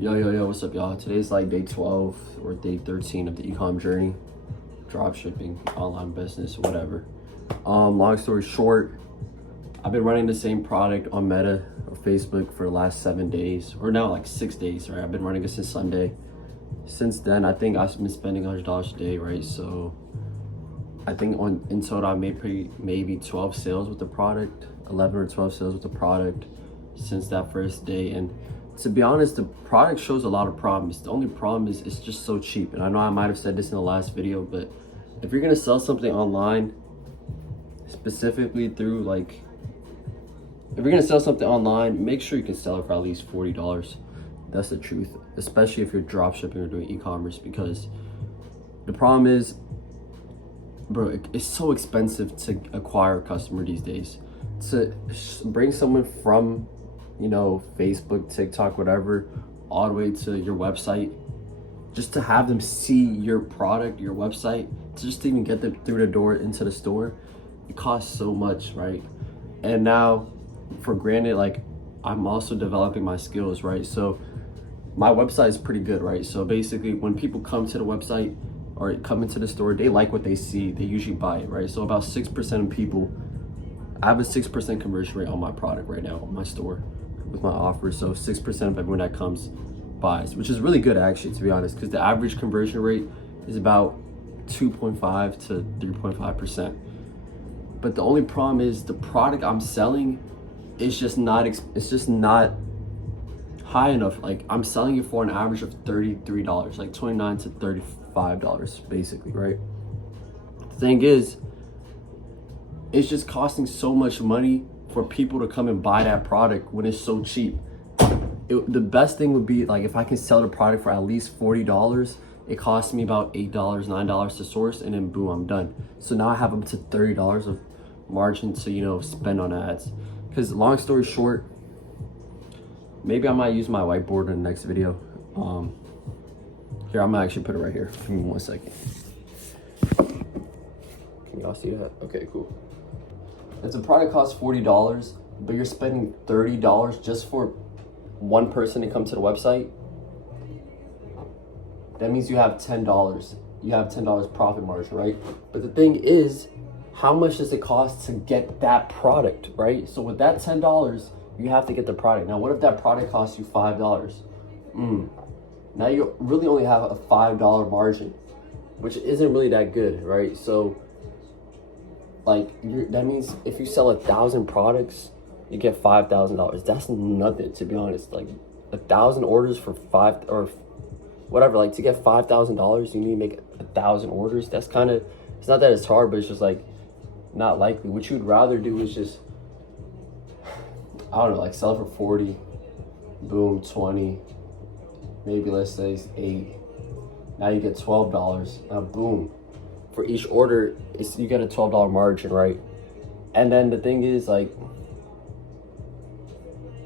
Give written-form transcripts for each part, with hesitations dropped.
Yo, what's up, y'all? Today's like day 12 or day 13 of the eCom journey. Drop shipping, online business, whatever. Long story short, I've been running the same product on Meta or Facebook for the last 7 days, or now like 6 days, right? I've been running it since Sunday. Since then, I think I've been spending $100 a day, right? So I think in total, I made maybe 12 sales with the product, 11 or 12 sales with the product since that first day. And to be honest, the product shows a lot of promise. The only problem is it's just so cheap. And I know I might have said this in the last video, but if you're gonna sell something online, specifically through like, if you're gonna sell something online, make sure you can sell it for at least $40. That's the truth, especially if you're drop shipping or doing e-commerce, because the problem is, bro, it's so expensive to acquire a customer these days. To bring someone from, you know, Facebook, TikTok, whatever, all the way to your website, just to have them see your product, your website, to just even get them through the door into the store, it costs so much, right? And now, for granted, like, I'm also developing my skills, right? So my website is pretty good, right? So basically, when people come to the website or come into the store, they like what they see, they usually buy it, right? So about 6% of people, I have a 6% conversion rate on my product right now on my store with my offer. So 6% of everyone that comes buys, which is really good actually, to be honest, because the average conversion rate is about 2.5 to 3.5%. But the only problem is the product I'm selling is just not, it's just not high enough. Like, I'm selling it for an average of $33, like $29 to $35 basically, right? The thing is, it's just costing so much money for people to come and buy that product when it's so cheap. The best thing would be, like, if I can sell the product for at least $40, it costs me about $8, $9 to source, and then boom, I'm done. So now I have up to $30 of margin to, you know, spend on ads. Because long story short, maybe I might use my whiteboard in the next video. Here, I'm gonna actually put it right here. Give me 1 second. Can y'all see that? Okay, cool. If the product costs $40, but you're spending $30 just for one person to come to the website, that means you have $10. You have $10 profit margin, right? But the thing is, how much does it cost to get that product, right? So with that $10, you have to get the product. Now, what if that product costs you $5? Now you really only have a $5 margin, which isn't really that good, right? So, like, that means if you sell 1,000 products, you get $5,000. That's nothing, to be honest. Like, 1,000 orders for five or whatever. Like, to get $5,000, you need to make 1,000 orders. That's kind of, it's not that it's hard, but it's just like not likely. What you'd rather do is just, I don't know, like, sell it for 40, boom, 20, maybe let's say it's 8. Now you get $12. Now, boom. For each order, you get a $12 margin, right? And then the thing is, like,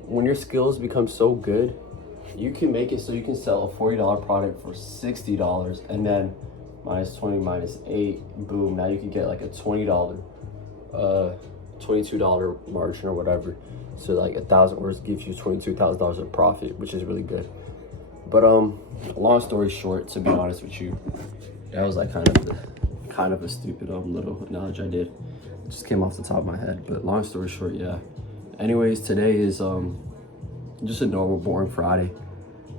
when your skills become so good, you can make it so you can sell a $40 product for $60, and then minus 20 minus 8, boom, now you can get like a $20, $22 margin or whatever. So like 1,000 orders gives you $22,000 of profit, which is really good. But long story short, to be honest with you, that was like kind of a stupid little analogy I did. It just came off the top of my head. But long story short, yeah. Anyways, today is just a normal boring Friday.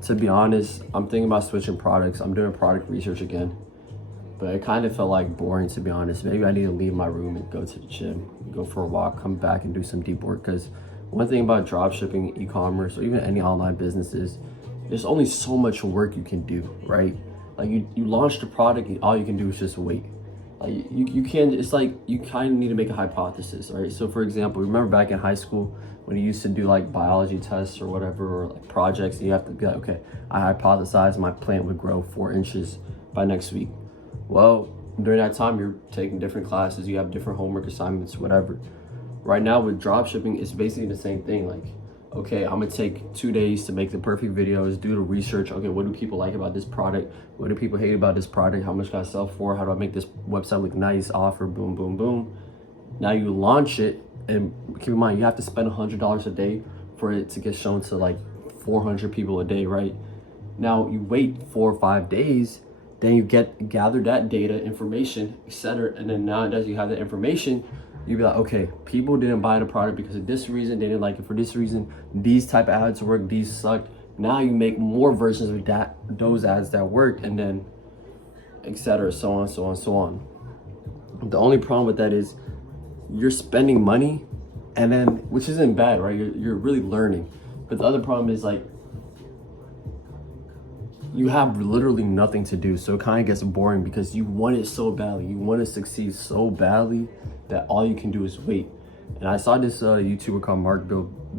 To be honest, I'm thinking about switching products. I'm doing product research again, but it kind of felt like boring, to be honest. Maybe I need to leave my room and go to the gym, go for a walk, come back and do some deep work. Because one thing about drop shipping, e-commerce, or even any online business is there's only so much work you can do, right? Like, you launch the product, and all you can do is just wait. Like, you can't, it's like you kind of need to make a hypothesis, right? So for example, remember back in high school when you used to do like biology tests or whatever, or like projects, and you have to be like, okay, I hypothesized my plant would grow 4 inches by next week. Well, during that time, you're taking different classes, you have different homework assignments, whatever. Right now with drop shipping, it's basically the same thing. Like, okay, I'm gonna take 2 days to make the perfect videos, do the research. Okay, what do people like about this product? What do people hate about this product? How much can I sell for? How do I make this website look nice? Offer, boom, boom, boom. Now you launch it, and keep in mind, you have to spend $100 a day for it to get shown to like 400 people a day, right? Now you wait 4 or 5 days, then you gather that data, information, etc. And then now that you have the information, you be like, okay, people didn't buy the product because of this reason, they didn't like it for this reason, these type of ads work, these sucked. Now you make more versions of those ads that worked, and then etc. So on, so on, so on. The only problem with that is you're spending money, and then, which isn't bad, right? You're really learning. But the other problem is, like, you have literally nothing to do, so it kind of gets boring because you want it so badly, you want to succeed so badly that all you can do is wait. And I saw this YouTuber called Mark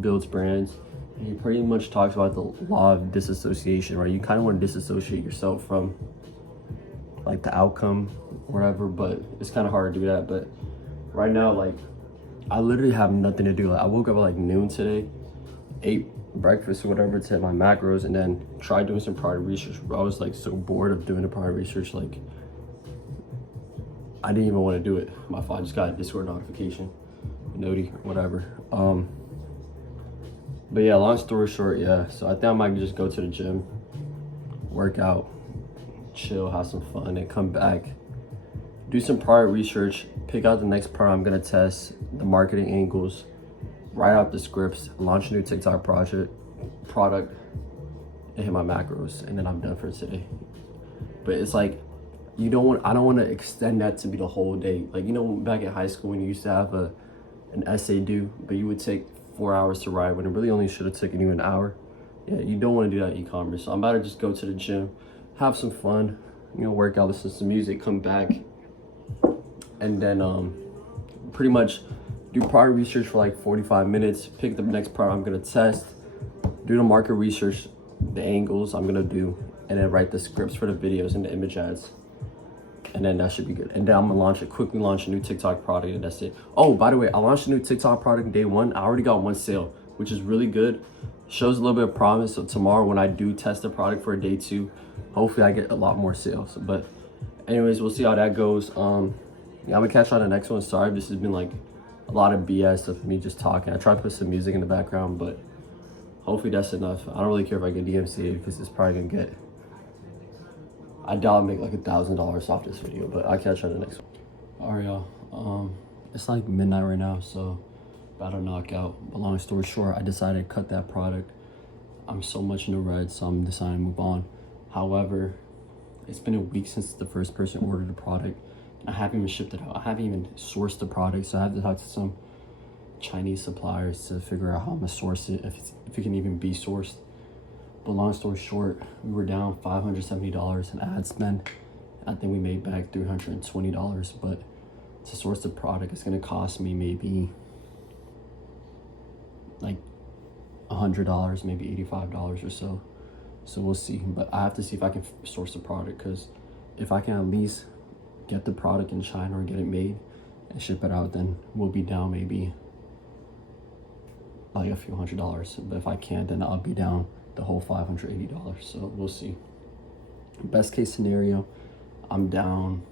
Builds Brands, and he pretty much talks about the law of disassociation, right? You kind of want to disassociate yourself from like the outcome or whatever, but it's kind of hard to do that. But right now, like, I literally have nothing to do. Like, I woke up at like noon today, ate breakfast or whatever to hit my macros, and then tried doing some product research. I was like so bored of doing the product research, like I didn't even want to do it. My phone just got a Discord notification, noti, whatever. But yeah, long story short, yeah, so I think I might just go to the gym, work out, chill, have some fun, and come back, do some product research, pick out the next product I'm gonna test, the marketing angles, write out the scripts, launch a new TikTok product, and hit my macros, and then I'm done for today. But it's like, I don't want to extend that to be the whole day. Like, you know, back in high school when you used to have an essay due, but you would take 4 hours to write when it really only should have taken you an hour. Yeah, you don't want to do that in e-commerce. So I'm about to just go to the gym, have some fun, you know, work out, listen to some music, come back, and then pretty much do product research for like 45 minutes, pick the next product I'm gonna test, do the market research, the angles I'm gonna do, and then write the scripts for the videos and the image ads. And then that should be good. And then I'm gonna quickly launch a new TikTok product, and that's it. Oh, by the way, I launched a new TikTok product day 1. I already got 1 sale, which is really good. Shows a little bit of promise. So tomorrow when I do test the product for day 2, hopefully I get a lot more sales. But anyways, we'll see how that goes. Yeah, I'm gonna catch you on the next one. Sorry if this has been like a lot of BS of me just talking. I try to put some music in the background, but hopefully that's enough. I don't really care if I get DMCA because it's probably gonna get, I doubt I'll make like $1,000 off this video, but I'll catch you on the next one. All right, y'all. It's like midnight right now, so about to knock out. But long story short, I decided to cut that product. I'm so much in the red, so I'm deciding to move on. However, it's been a week since the first person ordered the product. I haven't even shipped it out. I haven't even sourced the product, so I have to talk to some Chinese suppliers to figure out how I'm gonna source it, if it can even be sourced. But long story short, we were down $570 in ad spend. I think we made back $320, but to source the product, it's gonna cost me maybe like $100, maybe $85 or so. So we'll see, but I have to see if I can source the product, because if I can at least get the product in China or get it made and ship it out, then we'll be down maybe like a few $100. But if I can't, then I'll be down the whole $580. So we'll see. Best case scenario, I'm down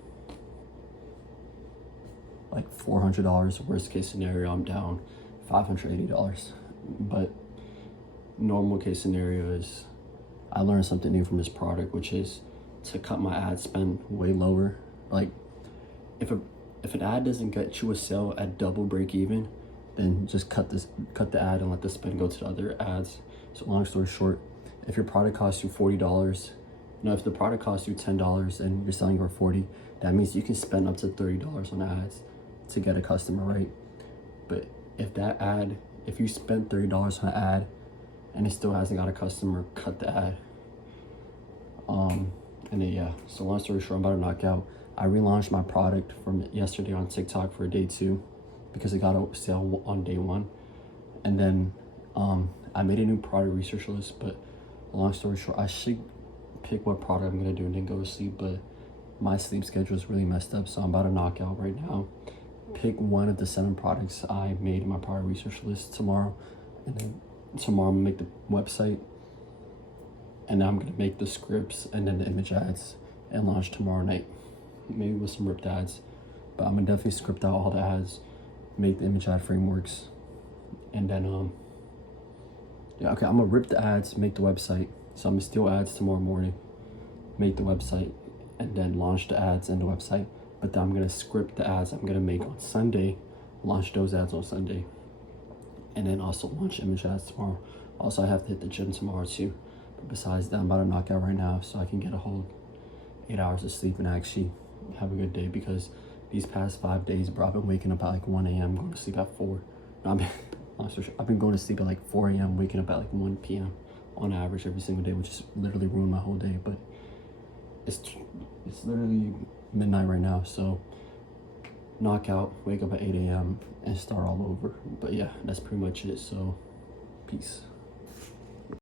like $400. Worst case scenario, I'm down $580. But normal case scenario is I learned something new from this product, which is to cut my ad spend way lower. Like, if an ad doesn't get you a sale at double break even, then just cut the ad and let the spend go to the other ads. So long story short, if your product costs you $40, if the product costs you $10 and you're selling for $40, that means you can spend up to $30 on ads to get a customer, right? But if you spend $30 on an ad and it still hasn't got a customer, cut the ad. And then yeah, so long story short, I'm about to knock out. I relaunched my product from yesterday on TikTok for day 2 because it got a sale on day 1. And then I made a new product research list, but long story short, I should pick what product I'm gonna do and then go to sleep, but my sleep schedule is really messed up, so I'm about to knock out right now. Pick one of the 7 products I made in my product research list tomorrow, and then tomorrow I'm gonna make the website, and then I'm gonna make the scripts and then the image ads and launch tomorrow night, maybe with some ripped ads. But I'm gonna definitely script out all the ads, make the image ad frameworks, and then yeah, okay, I'm gonna rip the ads, make the website, So I'm gonna steal ads tomorrow morning, make the website, and then launch the ads in the website. But then I'm gonna script the ads I'm gonna make on Sunday, launch those ads on Sunday, and then also launch image ads tomorrow. Also, I have to hit the gym tomorrow too. But besides that, I'm about to knock out right now so I can get a whole 8 hours of sleep and actually have a good day, because these past 5 days, bro, I've been waking up at like 1 a.m., going to sleep at 4. No, I've been going to sleep at like 4 a.m., waking up at like 1 p.m. on average every single day, which has literally ruined my whole day. But it's literally midnight right now, so knock out, wake up at 8 a.m. and start all over. But yeah, that's pretty much it. So peace.